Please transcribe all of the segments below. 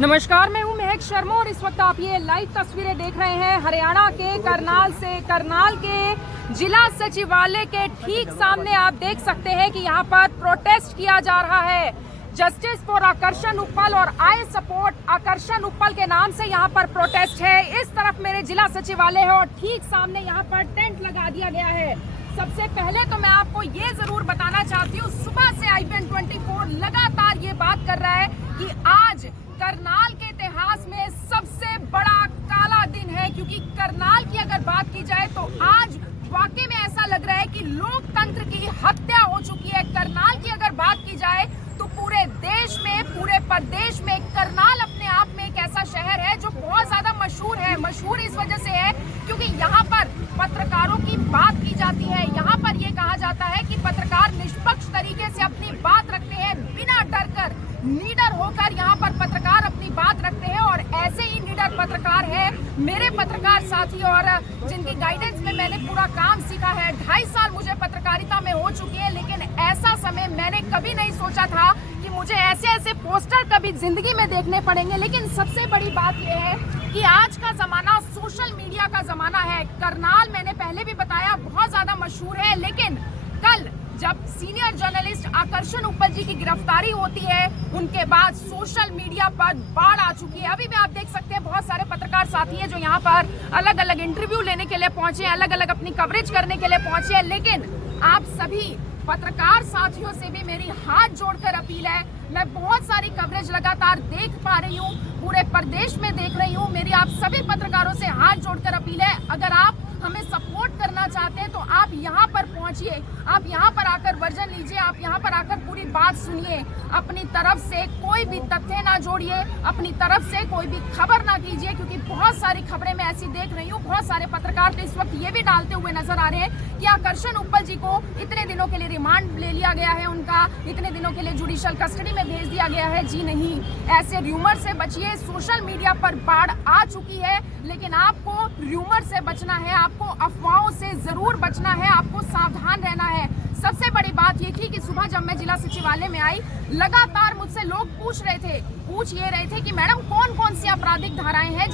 नमस्कार, मैं हूं महक शर्मा और इस वक्त आप ये लाइव तस्वीरें देख रहे हैं हरियाणा के करनाल से। करनाल के जिला सचिवालय के ठीक सामने आप देख सकते हैं कि यहां पर प्रोटेस्ट किया जा रहा है। जस्टिस फॉर आकर्षण उपल और आई सपोर्ट आकर्षण उपल के नाम से यहां पर प्रोटेस्ट है। इस तरफ मेरे जिला सचिवालय है और ठीक सामने यहां पर टेंट लगा दिया गया है। सबसे पहले तो मैं आपको ये जरूर बताना चाहती हूँ, सुबह से IBN 24 लगातार ये बात कर रहा है कि आज करनाल के इतिहास में सबसे बड़ा काला दिन है, क्योंकि करनाल की अगर बात की जाए तो आज वाकई में ऐसा लग रहा है कि लोकतंत्र की हत्या हो चुकी है। करनाल की अगर बात की जाए तो पूरे देश में, पूरे प्रदेश में करनाल अपने आप में एक ऐसा शहर है जो बहुत ज्यादा मशहूर है। मशहूर इस वजह से है क्योंकि यहाँ पर पत्रकारों की बात की जाती है। यहाँ पर ये कहा जाता है कि पत्रकार निष्पक्ष तरीके से अपनी बात रखते हैं, बिना डर कर, निडर होकर यहाँ पर पत्रकार अपनी बात रखते हैं। और ऐसे ही निडर पत्रकार है मेरे पत्रकार साथी, और जिनकी गाइडेंस में मैंने पूरा काम सीखा है। 2.5 साल मुझे पत्रकारिता में हो चुकी है, लेकिन ऐसा समय मैंने कभी नहीं सोचा था कि मुझे ऐसे ऐसे पोस्टर कभी जिंदगी में देखने पड़ेंगे। लेकिन सबसे बड़ी बात यह है कि आज का जमाना सोशल मीडिया का जमाना है। करनाल मैंने पहले भी बताया बहुत ज्यादा मशहूर है, लेकिन कल जब सीनियर जर्नलिस्ट आकर्षण उपल जी की गिरफ्तारी होती है, उनके बाद सोशल मीडिया पर बाढ़ आ चुकी है। अभी भी आप देख सकते हैं बहुत सारे पत्रकार साथी हैं जो यहाँ पर अलग अलग इंटरव्यू लेने के लिए पहुंचे हैं, अलग अलग अपनी कवरेज करने के लिए पहुंचे हैं। लेकिन आप सभी पत्रकार साथियों से भी मेरी हाथ जोड़कर अपील है, मैं बहुत सारी कवरेज लगातार देख पा रही हूँ, पूरे प्रदेश में देख रही हूँ। मेरी आप सभी पत्रकारों से हाथ जोड़कर अपील है, अगर आप हमें सपोर्ट करना चाहते हैं तो आप यहाँ पर पहुंचिए, आप यहाँ पर आकर वर्जन लीजिए, आप यहाँ पर आकर पूरी बात सुनिए। अपनी तरफ से कोई भी तथ्य ना जोड़िए, अपनी तरफ से कोई भी खबर ना कीजिए, क्योंकि बहुत सारी खबरें मैं ऐसी देख रही हूँ। बहुत सारे पत्रकार तो इस वक्त ये भी डालते हुए नजर आ रहे हैं कि आकर्षण उपल जी को इतने दिनों के लिए रिमांड ले लिया गया है, उनका इतने दिनों के लिए जुडिशियल कस्टडी में भेज दिया गया है। जी नहीं, ऐसे र्यूमर से बचिए। सोशल मीडिया पर बाढ़ आ चुकी है, लेकिन आपको र्यूमर से बचना है, आपको अफवाहों से जरूर बचना है, आपको सावधान रहना है। सबसे बड़ी बात ये थी कि सुबह जब मैं जिला सचिवालय में आई, लगातार मुझसे लोग पूछ ये रहे थे कि मैडम कौन कौन सी आपराधिक धाराएं हैं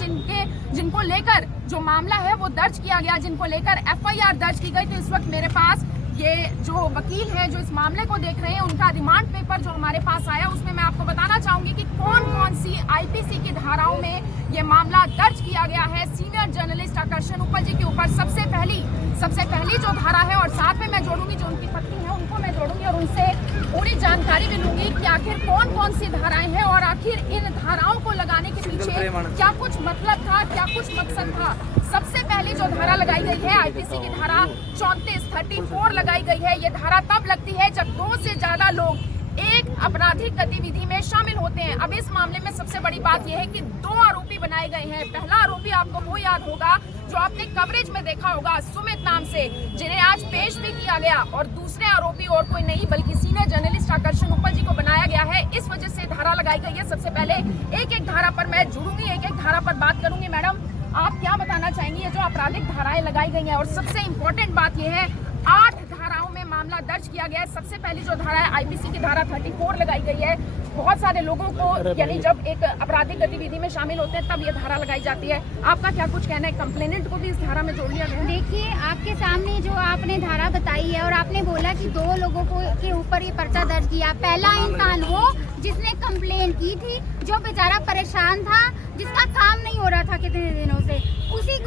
जिनको लेकर जो मामला है वो दर्ज किया गया, जिनको लेकर FIR दर्ज की गई। तो इस वक्त मेरे पास ये जो वकील है जो इस मामले को देख रहे हैं, उनका रिमांड पेपर जो हमारे पास आया, उसमें मैं आपको बताना चाहूंगी कि कौन कौन सी IPC की धाराओं में ये मामला दर्ज किया गया है सीनियर जर्नलिस्ट आकर्षण उपल जी के ऊपर। सबसे पहली जो धारा है, और साथ में मैं जोड़ूंगी जो उनकी पत्नी है उनको मैं जोड़ूंगी और उनसे पूरी जानकारी भी लूंगी कि आखिर कौन कौन सी धाराएं हैं और आखिर इन धाराओं को लगाने के पीछे क्या कुछ मतलब था, क्या कुछ मकसद था। सबसे पहली जो धारा लगाई गई है IPC की धारा 34 लगाई गई है। ये धारा तब लगती है जब 2 से ज्यादा लोग एक आपराधिक गतिविधि में शामिल होते हैं। अब इस मामले में सबसे बड़ी बात यह है कि 2 आरोपी बनाए गए हैं। पहला आरोपी आपको वो याद होगा जो आपने कवरेज में देखा होगा, सुमित नाम से, जिन्हें आज पेश भी किया गया, और दूसरे आरोपी और कोई नहीं बल्कि सीनियर जर्नलिस्ट आकर्षण उपल जी को बनाया गया है। इस वजह से धारा लगाई गई है। सबसे पहले एक धारा पर मैं जुड़ूंगी, एक धारा पर बात करूंगी। मैडम, आप क्या बताना चाहेंगी ये जो आपराधिक धाराएं लगाई गई हैं? और सबसे इम्पोर्टेंट बात यह है 8 धाराओं में मामला दर्ज किया गया है। सबसे पहली जो धारा है IPC की धारा 34 लगाई गई है। बहुत सारे लोगों को, यानी जब एक आपराधिक गतिविधि में शामिल होते हैं तब ये धारा लगाई जाती है। आपका क्या कुछ कहना है? कंप्लेनेंट को भी इस धारा में जोड़ लिया गया है। देखिए, आपके सामने जो आपने धारा बताई है और आपने बोला कि 2 लोगों को के ऊपर ये पर्चा दर्ज किया। पहला इंसान वो जिसने कंप्लेन की थी, जो बेचारा परेशान था, जिसका काम नहीं हो रहा था कितने दिनों से, उसी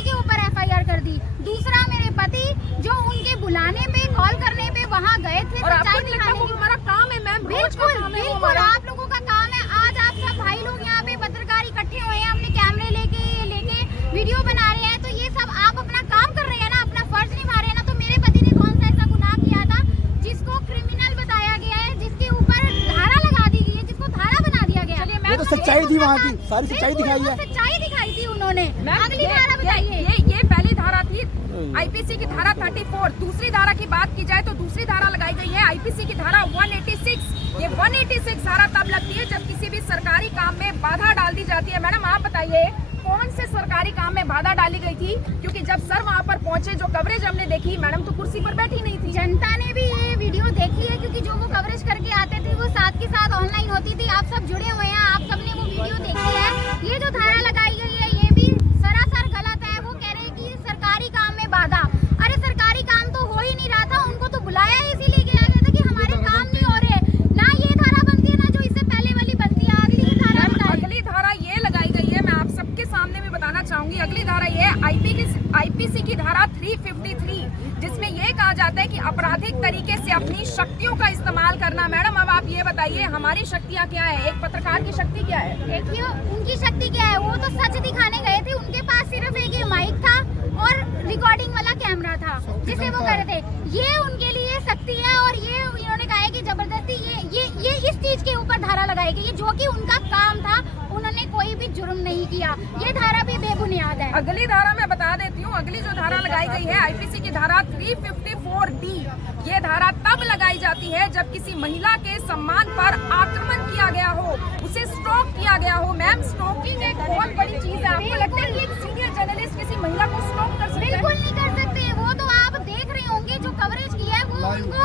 के ऊपर FIR कर दी। दूसरा मेरे पति जो उनके बुलाने पे, कॉल करने पे वहाँ गए थे, सच्चाई दिखाने के। हमारा काम है मैम, बिल्कुल आप लोगों का काम है। आज आप सब भाई लोग यहाँ पे पत्रकार इकट्ठे हुए हैं, अपने कैमरे लेके वीडियो बना रहे हैं, तो ये सब आप अपना काम कर रहे हैं ना, अपना फर्ज निभा रहे हैं ना। तो मेरे पति ने कौन सा ऐसा गुनाह किया था जिसको क्रिमिनल बताया गया है, जिसके ऊपर धारा लगा दी गई है, जिसको धारा बना दिया गया? ये तो सच्चाई थी, वहाँ की सारी सच्चाई दिखाई है। सच्चाई दिखाई थी उन्होंने। अगली धारा बताइए। ये पहली धारा थी IPC की धारा 34। दूसरी धारा की बात की जाए तो दूसरी धारा लगाई गई है IPC की धारा 186। ये 186 धारा तब लगती है जब किसी भी सरकारी काम में बाधा डाल दी जाती है। मैडम, आप बताइए कौन से सरकारी काम में बाधा डाली गई थी? क्योंकि जब सर वहाँ पर पहुंचे, जो कवरेज हमने देखी, मैडम तो कुर्सी पर बैठी नहीं थी। जनता ने भी ये वीडियो देखी है, क्योंकि जो वो कवरेज करके आते थे वो साथ के साथ ऑनलाइन होती थी। आप सब जुड़े हुए हैं, आप सबने वो वीडियो देखी है। ये जो धारा लगाई गई है ये भी सरासर गलत है। वो कह रहे हैं कि सरकारी काम में बाधा। अरे सरकारी काम तो हो ही नहीं रहा था, उनको तो बुलाया इसीलिए गया था कि हमारे काम नहीं हो रहे। ना ये धारा बनती है ना जो इससे पहले वाली बनती है। अगली धारा ये लगाई गई है, मैं आप सबके सामने भी बताना चाहूंगी। अगली धारा ये आईपीसी की धारा 353, जिसमें ये कहा जाता है कि आपराधिक तरीके से अपनी शक्तियों का इस्तेमाल करना। मैडम अब आप ये बताइए, हमारी शक्तियाँ क्या है? एक पत्रकार की शक्ति क्या है? देखिए उनकी शक्ति क्या है, वो तो सच दिखाने गए थे। उनके पास सिर्फ एक माइक था और रिकॉर्डिंग वाला कैमरा था जिसे वो कर रहे थे। ये उनके लिए शक्ति है और ये इन्होंने कहा है कि जबरदस्ती ये इस चीज के ऊपर धारा लगाई गई है, जो कि उनका काम था। उन्होंने कोई भी जुर्म नहीं किया। ये धारा भी बेबुनियाद है। अगली धारा मैं बता देती हूँ। अगली जो धारा लगाई गई है आईपीसी की धारा 354D, ये धारा तब लगाई जाती है जब किसी महिला के सम्मान पर आक्रमण किया गया हो, उसे स्टॉक किया गया हो। मैम, स्टॉकिंग एक बहुत बड़ी चीज है। आपको लगता है कि एक सीनियर जर्नलिस्ट किसी महिला को स्टॉक कर सकते हैं? बिल्कुल नहीं कर सकते। वो तो आप देख रहे होंगे जो कवरेज किया है, वो उनको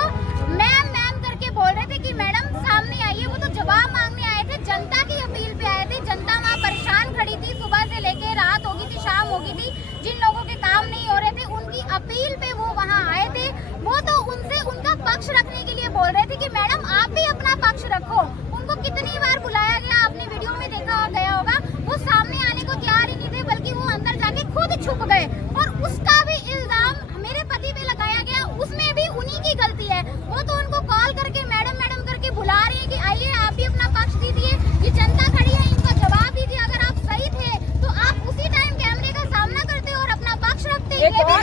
मैम करके बोल रहे थे कि मैडम सामने आइए। वो तो जवाब मांगने आए थे, जनता की अपील पे आए थे। जनता वहाँ परेशान खड़ी थी, सुबह से लेके रात होगी थी, शाम होगी थी। जिन लोगों के काम नहीं हो रहे थे उनकी अपील पे वो वहाँ आए थे। वो तो उनसे उनका पक्ष रखने के लिए बोल रहे थे कि मैडम आप भी अपना पक्ष रखो। उनको कितनी बार बुलाया गया, आपने वीडियो में देखा गया होगा। वो सामने आने को तैयार ही नहीं थे, बल्कि वो अंदर जाके खुद छुप गए। और उसका भी इल्जाम मेरे पति पे लगाया गया, उसमें भी उन्हीं की गलती है। वो तो उनको कॉल करके मैडम करके बुला रहे हैं कि आइए आप भी अपना पक्ष दीजिए। ये जनता खड़ी है, इनका जवाब दीजिए। अगर आप सही थे तो आप उसी टाइम कैमरे का सामना करते और अपना पक्ष रखते। एक और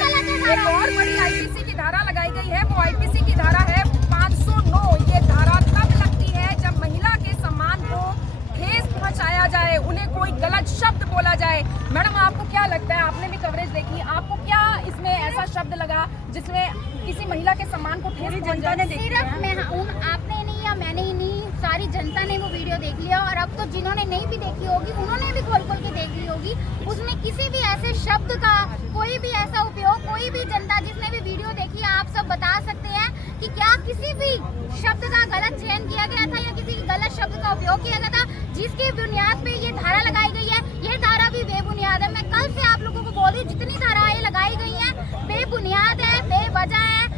बड़ी आईपीसी की धारा लगाई गई है, वो आईपीसी की धारा है 509। ये धारा तब लगती है जब महिला के सम्मान को ठेस पहुंचाया जाए, उन्हें कोई गलत शब्द बोला जाए। मैडम आपको क्या लगता है, आपने भी कवरेज देखी, आपको क्या इसमें ऐसा शब्द लगा जिसमें किसी महिला के सम्मान को ठेस पहुंचाने? सिर्फ आपने नहीं या मैंने ही नहीं, सारी जनता ने वो वीडियो देख लिया। और अब तो जिन्होंने नहीं भी देखी होगी उन्होंने भी खोल के देख ली होगी। उसमें किसी भी ऐसे शब्द का कोई भी ऐसा उपयोग, कोई भी जनता जिसने भी वीडियो देखी है, आप सब बता सकते हैं कि क्या किसी भी शब्द का गलत चयन किया गया था या किसी गलत शब्द का उपयोग किया गया था जिसकी बुनियाद पे ये धारा लगाई गई है। ये धारा भी बेबुनियाद है। मैं कल से आप लोगों को बोल रही हूँ, जितनी धाराएं लगाई गई हैं बेबुनियाद है, बेवजह है।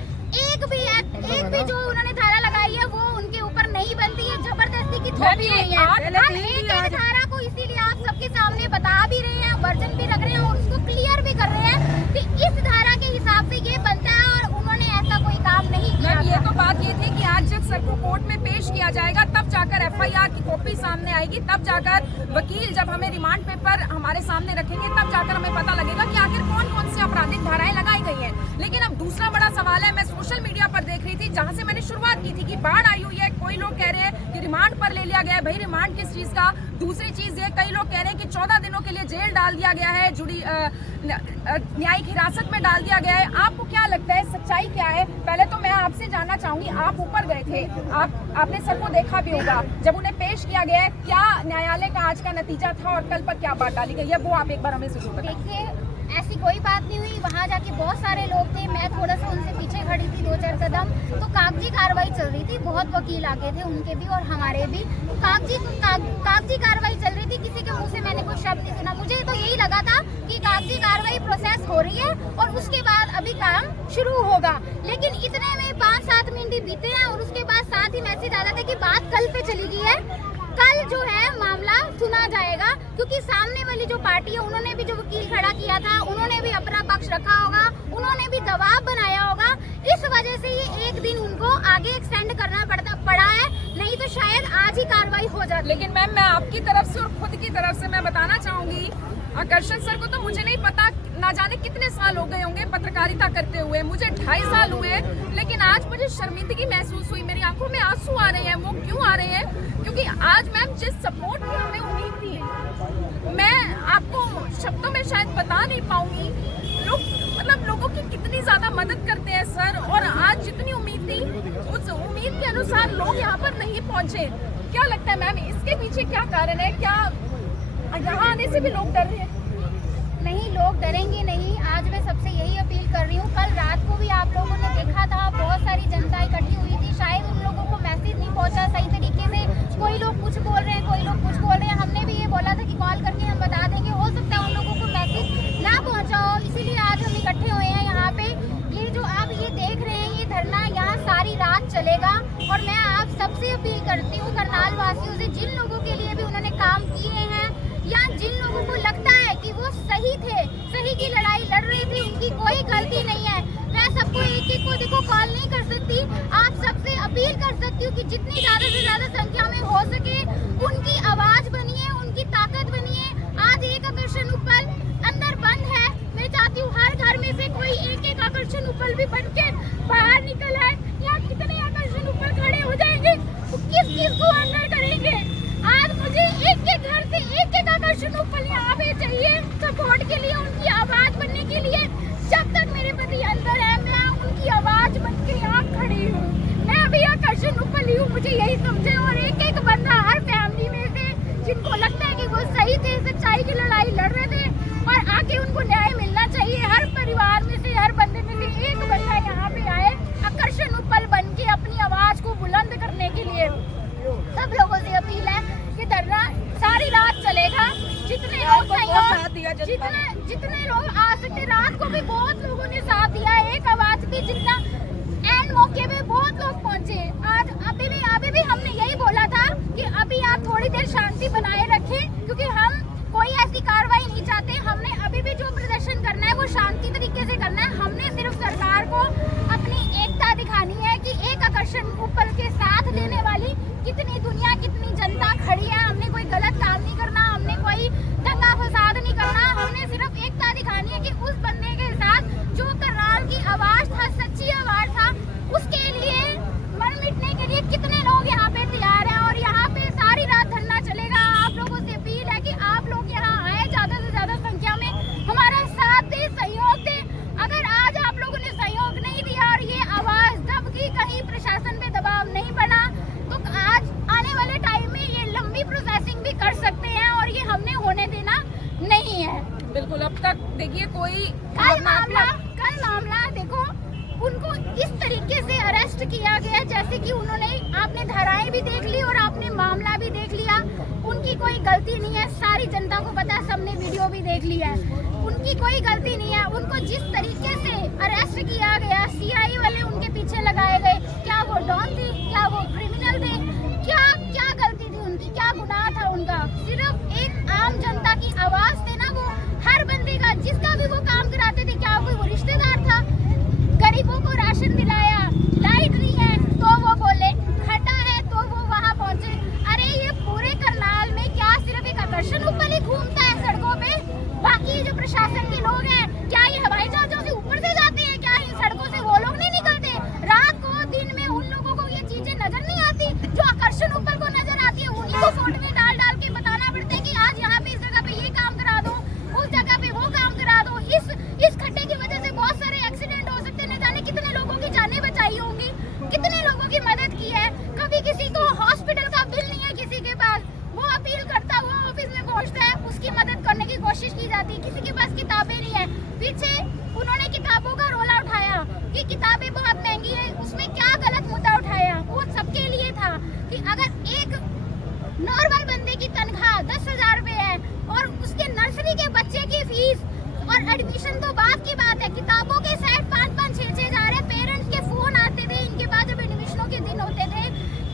एक भी जो उन्होंने धारा लगाई है वो उनके ऊपर नहीं बनती है, जबरदस्ती की थोपी हुई है। हम एक धारा को इसीलिए आप सबके सामने बता भी रहे हैं, वर्जन भी रख रहे हैं और उसको क्लियर भी कर रहे हैं कि इस धारा के हिसाब से ये बनता है और उन्होंने ऐसा कोई काम नहीं किया। ये तो बात ये थी कि आज जब सर को कोर्ट में पेश किया जाएगा तब जाकर एफआईआर की कॉपी सामने आएगी, तब जाकर वकील जब हमें रिमांड पेपर हमारे सामने रखेंगे तब जाकर हमें पता लगेगा कि आखिर कौन से आपराधिक धाराएं लगाई गई हैं। लेकिन अब दूसरा बड़ा सवाल है, मैं सोशल मीडिया पर देख रही थी जहां से मैंने शुरुआत की थी कि बाढ़ आई हुई है। कोई लोग कह रहे हैं कि रिमांड पर ले लिया गया है। भाई रिमांड किस चीज का? दूसरी चीज ये, कई लोग कह रहे हैं कि 14 दिनों के लिए जेल डाल दिया गया है, न्यायिक हिरासत में डाल दिया गया है। आपको क्या लगता है, सच्चाई क्या है? पहले तो मैं आपसे जानना चाहूंगी, आप ऊपर गए थे, आपने सर को देखा भी होगा जब उन्हें पेश किया गया है, क्या न्यायालय का आज का नतीजा था और कल पर क्या बात डाली गई है, वो आप एक बार हमें जरूर बताइए। देखिए ऐसी कोई बात नहीं हुई। वहाँ जाके बहुत सारे लोग थे, मैं थोड़ा सा उनसे पीछे खड़ी थी 2-4 कदम। तो कागजी कार्रवाई चल रही थी, बहुत वकील आगे थे, उनके भी और हमारे भी। तो कागजी कार्रवाई चल रही थी, किसी के मुंह से मैंने कोई शब्द नहीं सुना। मुझे तो यही लगा था कि कागजी कार्रवाई प्रोसेस हो रही है और उसके बाद अभी काम शुरू होगा। लेकिन इतने में 5-7 मिनट ही बीते हैं और उसके बाद साथ ही मैसेज आ जाता है कि बात कल पे चली गई है। कल जो है मामला सुना जाएगा, क्योंकि सामने वाली जो पार्टी है उन्होंने भी जो वकील खड़ा किया था उन्होंने भी अपना पक्ष रखा होगा, उन्होंने भी दबाव बनाया होगा। इस वजह से ये एक दिन उनको आगे एक्सटेंड करना पड़ा है, नहीं तो शायद आज ही कार्रवाई हो जाती। लेकिन मैम मैं आपकी तरफ से और खुद की तरफ से मैं बताना चाहूंगी, आकर्षण सर को तो मुझे नहीं पता, ना जाने कितने साल हो गए होंगे पत्रकारिता करते हुए, मुझे 2.5 साल हुए। लेकिन आज मुझे शर्मिंदगी महसूस हुई, मेरी आंखों में आंसू आ रहे हैं। वो क्यों आ रहे हैं? क्योंकि आज मैम जिस सपोर्ट की हमें उम्मीद थी, मैं आपको शब्दों में शायद बता नहीं पाऊंगी। लोगों की कितनी ज्यादा मदद करते हैं सर, और आज जितनी उम्मीद थी उस उम्मीद के अनुसार लोग यहाँ पर नहीं पहुँचे। क्या लगता है मैम, इसके पीछे क्या कारण है? क्या यहाँ आने से भी लोग डर रहे हैं? नहीं, लोग डरेंगे नहीं। आज मैं सबसे यही अपील कर रही हूँ। कल रात को भी आप लोगों ने देखा था, बहुत सारी जनता इकट्ठी हुई थी। शायद उन लोगों को मैसेज नहीं पहुंचा सही तरीके से। कोई लोग कुछ बोल रहे हैं, कोई लोग कुछ बोल रहे हैं। हमने भी ये बोला था कि कॉल करके हम बता देंगे, हो सकता है उन लोगों को मैसेज ना पहुंचा हो, इसीलिए आज हम इकट्ठे हुए हैं यहाँ पे। ये जो आप ये देख रहे हैं, ये धरना यहाँ सारी रात चलेगा। और मैं आप सबसे अपील करती हूँ, करनाल वासियों से, जिन लोगों के लिए भी उन्होंने काम किए हैं या जिन लोगों को लगता है कि वो सही थे, सही की लड़ाई लड़ रहे थे, उनकी कोई गलती नहीं है। मैं सबको एक को देखो कॉल नहीं कर सकती, आप सबसे अपील कर सकती हूँ कि जितनी ज़्यादा से ज़्यादा संख्या में हो सके उनकी आवाज़ बनिए, उनकी ताकत बनिए। आज एक आकर्षण उपल अंदर बंद है। मैं चाहती हूँ हर घर में से कोई एक आकर्षण उपल भी बन के बाहर निकल आए। यहाँ कितने आकर्षण उपल खड़े हो जाएंगे, किस को अंदर करेंगे। आज मुझे एक घर से एक आकर्षण उपल यहाँ पे चाहिए सपोर्ट के लिए, उनकी आवाज बनने के लिए। जब तक मेरे पति अंदर है, मैं उनकी आवाज बन के यहाँ खड़ी हूँ। मैं भी आकर्षण उपल ही हूँ, मुझे यही समझे। और एक बंदा हर फैमिली में से जिनको लगता है कि वो सही थे, सच्चाई की लड़ाई लड़ रहे थे और आके उनको न्याय मिलना चाहिए। हर परिवार में से, हर बंदे में से एक बंदा यहाँ पे आए आकर्षण उपल बन के अपनी आवाज को बुलंद करने के लिए। सब लोगों से अपील है कि धरना सारी रात चलेगा। जितने लोग जितने लोग आ सकते, रात को भी बहुत लोगों ने साथ दिया। एक आवाज भी जितना एंड मौके पे बहुत लोग पहुंचे। आज अभी भी हमने यही बोला था कि अभी आप थोड़ी देर शांति बनाए रखें, क्योंकि हम कोई ऐसी कार्रवाई नहीं चाहते। हमने अभी भी जो प्रदर्शन करना है वो शांति तरीके से करना है। हमने सिर्फ सरकार को अपनी एकता दिखानी है कि एक आकर्षण उपल के साथ देने वाली कितनी दुनिया, कितनी जनता खड़ी है। हमने कोई गलत काम नहीं करना, हमने कोई दंगा फसाद नहीं करना। हमने सिर्फ एकता दिखानी है कि उस बंदे के साथ जो करनाल की आवाज था, सच्ची आवाज था, उसके लिए मर मिटने के लिए कितने लोग यहाँ पे तैयार हैं। और यहाँ पे सारी रात धरना चलेगा। आप लोगों से अपील है कि आप लोग यहाँ आए, ज्यादा से ज्यादा संख्या में हमारा साथ दे, सहयोग दे। अगर आज आप लोगों ने सहयोग नहीं दिया और ये आवाज दब गई, कहीं प्रशासन पे दबाव नहीं बना, तो आज आने वाले टाइम में ये लंबी प्रोसेसिंग भी कर सकते हैं और ये हमने होने देना नहीं है। बिल्कुल। अब तक देखिए कोई कल मामला देखो, उनको इस तरीके से अरेस्ट किया गया जैसे कि उन्होंने, आपने धाराएं भी देख ली और आपने मामला भी देख लिया। उनकी कोई गलती नहीं है, सारी जनता को पता है, सबने वीडियो भी देख लिया है। उनकी कोई गलती नहीं है। उनको जिस तरीके से अरेस्ट किया गया, सीआई वाले उनके पीछे लगाए गए, क्या वो डॉन थे, क्या वो क्रिमिनल थे, क्या गलती थी उनकी, क्या गुनाह था उनका। सिर्फ एक आम जनता की आवाज थे ना वो, हर बंदे का, जिसका भी वो काम कराते थे। क्या कोई वो रिश्तेदार था, गरीबों को राशन दिलाया, लाइट नहीं है तो वो बोले, खड्डा है तो वो वहाँ पहुँचे। अरे ये पूरे करनाल में क्या सिर्फ एक आकर्षण उपल ही घूमता है सड़कों पे? बाकी जो प्रशासन के लोग हैं, क्या ये हवाई जहाजों से ऊपर से जाते हैं? क्या इन सड़कों से वो लोग नहीं निकलते? रात को, दिन में उन लोगों को ये चीजें नजर नहीं आती जो आकर्षण उपल को नजर आती है? उन्हीं को फोटो में डाल के बताना पड़ता है कि आज यहाँ पे इस जगह पे ये काम करा दो, उस जगह पे वो काम करा दो। इस खड्डे की वजह से बहुत सारे एक्सीडेंट हो सकते हैं। न जाने कितने लोगों की जानें बचाई होंगी, कितने लोगों की मदद की है। कभी किसी को हॉस्पिटल का बिल नहीं है किसी के पास, वो अपील करता हुआ ऑफिस में पहुंचता है, उसकी मदद करने की कोशिश की जाती है। किसी के पास किताबें नहीं है, पीछे उन्होंने किताबों का रोला उठाया कि किताबें बहुत महंगी है। उसमें क्या गलत मुद्दा उठाया? वो सबके लिए था कि अगर एक नॉर्मल बंदे की तनख्वाह 10,000 रुपए है और उसके नर्सरी के बच्चे की फीस और एडमिशन तो बात की बात है, किताबों के सेट 5-5, 6-6 हजार है। पेरेंट्स के फोन आते थे इनके पास जब एडमिशनों के दिन होते थे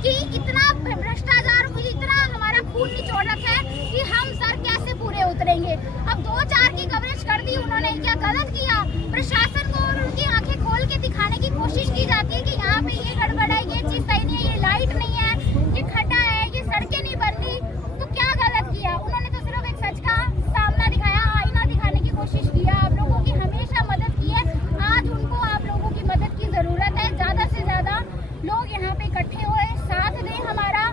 कि इतना भ्रष्टाचार, इतना हमारा खून निचोड़ रखा है कि हम सर कैसे पूरे उतरेंगे। अब 2-4 की कवरेज कर दी उन्होंने, क्या गलत किया? प्रशासन को और उनकी आंखें खोल के दिखाने की कोशिश की जाती है कि यहाँ पे ये गड़बड़ है, ये चीज सही नहीं है, ये लाइट नहीं है, ये खड्डा है, ये सड़कें नहीं बन रही। तो क्या गलत किया? उन्होंने तो सिर्फ एक सच का सामना दिखाया, आईना दिखाने की कोशिश किया। आप लोगों की हमेशा मदद की है, आज उनको आप लोगों की मदद की जरूरत है। ज्यादा से ज्यादा लोग यहाँ पे इकट्ठे हुए, साथ दें, हमारा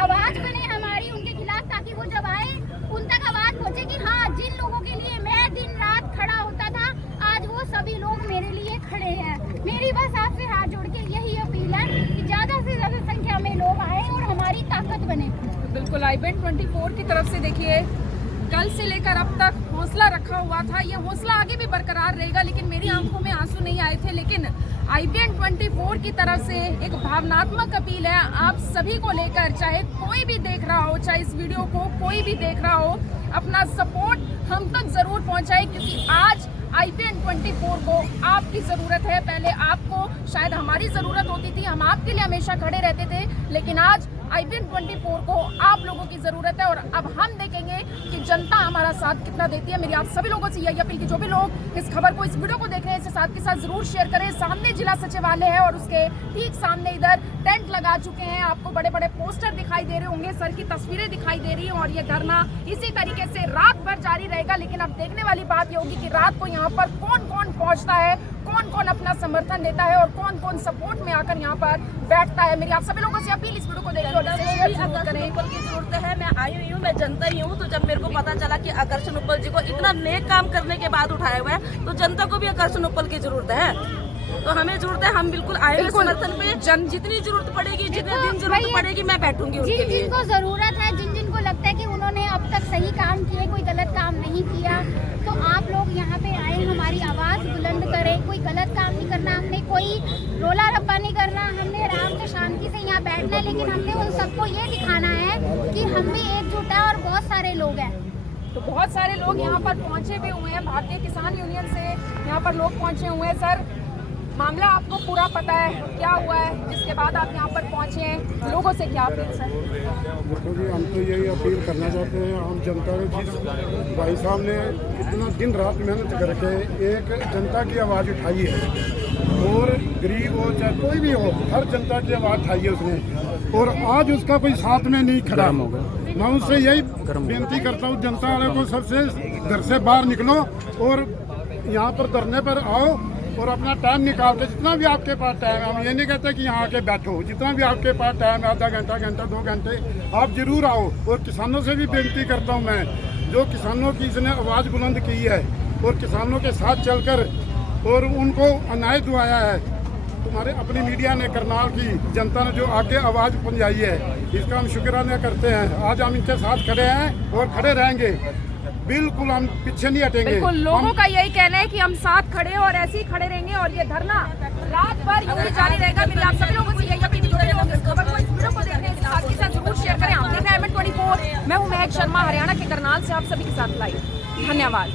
आवाज बने हमारी उनके खिलाफ, ताकि वो जब आए उन तक आवाज पहुंचे कि हाँ, जिन लोगों के लिए मैं दिन रात खड़ा होता था, आज वो सभी लोग मेरे लिए खड़े हैं। मेरी बस आपसे हाथ जोड़ के यही अपील है कि ज्यादा से ज्यादा संख्या में लोग आए और हमारी ताकत बने। बिल्कुल। IBN 24 की तरफ से देखिए कल से लेकर अब तक हौसला रखा हुआ था, ये हौसला आगे भी बरकरार रहेगा। लेकिन मेरी आंखों में आंसू नहीं आए थे। लेकिन IBN 24 की तरफ से एक भावनात्मक अपील है आप सभी को लेकर, चाहे कोई भी देख रहा हो, चाहे इस वीडियो को कोई भी देख रहा हो, अपना सपोर्ट हम तक जरूर पहुंचाए, क्योंकि आज IBN 24 को आपकी जरूरत है। पहले आपको शायद हमारी जरूरत होती थी, हम आपके लिए हमेशा खड़े रहते थे, लेकिन आज IBN 24 को आप लोगों की जरूरत है। और अब हम देखेंगे कि जनता हमारा साथ कितना देती है। मेरी आप सभी लोगों से यही अपील कि जो भी लोग इस खबर को, इस वीडियो को देख रहे हैं, इसे साथ के साथ जरूर शेयर करें। सामने जिला सचिवालय है और उसके ठीक सामने इधर टेंट लगा चुके हैं, आपको बड़े बड़े पोस्टर दिखाई दे रहे होंगे, सर की तस्वीरें दिखाई दे रही हैं और ये धरना इसी तरीके से रात भर जारी रहेगा। लेकिन अब देखने वाली बात ये होगी कि रात को यहाँ पर कौन कौन पहुँचता है, कौन कौन अपना समर्थन देता है और कौन कौन सपोर्ट में आकर यहाँ पर बैठता है। मेरी आप सभी लोगों से अपील, इस वीडियो को देखिए और इसे शेयर जरूर करें। उपल की जरूरत है। मैं आई हुई हूँ, मैं जनता ही हूँ। तो जब मेरे को पता चला कि आकर्षण उपल जी को इतना नेक काम करने के बाद उठाया हुआ है, तो जनता को भी आकर्षण उपल की जरूरत है। तो हमें जरूरत है, हम बिल्कुल आए हुए समर्थन पे। जितनी जरूरत पड़ेगी, जितने दिन जरूरत पड़ेगी, मैं बैठूंगी उनके लिए। जिनको जरूरत है, जिनको लगता है कि उन्होंने अब तक सही काम किए, कोई गलत काम नहीं किया, तो आप लोग यहाँ पे आए, हमारी आवाज बुलंद करें। कोई गलत काम नहीं करना, हमने कोई रोला रप्पा नहीं करना, हमने आराम से शांति से यहाँ बैठना है। लेकिन हमने उन सबको ये दिखाना है कि हम भी एकजुट है और बहुत सारे लोग हैं। तो बहुत सारे लोग यहाँ पर पहुंचे भी हुए हैं, भारतीय किसान यूनियन से यहाँ पर लोग पहुंचे हुए हैं। सर, मामला आपको पूरा पता है, क्या हुआ है जिसके बाद आप यहाँ पर पहुंचे हैं, लोगों से क्या अपील सर? देखो जी, हम तो यही अपील करना चाहते हैं, हम जनता को, जिस भाई साहब ने इतना दिन रात मेहनत करके एक जनता की आवाज़ उठाई है, और गरीब हो चाहे कोई भी हो, हर जनता की आवाज़ उठाई है उसने, और आज उसका कोई साथ में नहीं खड़ा। मैं उससे यही बेनती करता हूँ, जनता वाले को सबसे घर से बाहर निकलो और यहाँ पर धरने पर आओ और अपना टाइम निकाल के, जितना भी आपके पास टाइम है, हम ये नहीं कहते कि यहाँ आके बैठो, जितना भी आपके पास टाइम है, आधा घंटा, 2 घंटे, आप जरूर आओ। और किसानों से भी बेनती करता हूँ मैं, जो किसानों की इसने आवाज़ बुलंद की है और किसानों के साथ चलकर और उनको अन्याय दुआया है, तुम्हारे अपनी मीडिया ने, करनाल की जनता ने जो आगे आवाज़ पहुँचाई है, इसका हम शुक्राना करते हैं। आज हम इनके साथ खड़े हैं और खड़े रहेंगे, बिल्कुल हम पीछे नहीं हटेंगे। बिल्कुल, लोगों का यही कहना है कि हम साथ खड़े और ऐसे ही खड़े रहेंगे और ये धरना रात भर यूं ही जारी रहेगा। मेरी आप सभी लोगों से यही अपील, जो भी लोग इस खबर को, इस वीडियो को देख रहे हैं, इसे साथ के साथ जरूर शेयर करें। आप देख रहे हैं IBN 24, मैं हूं महक शर्मा, हरियाणा के करनाल से आप सभी के साथ लाइव। धन्यवाद।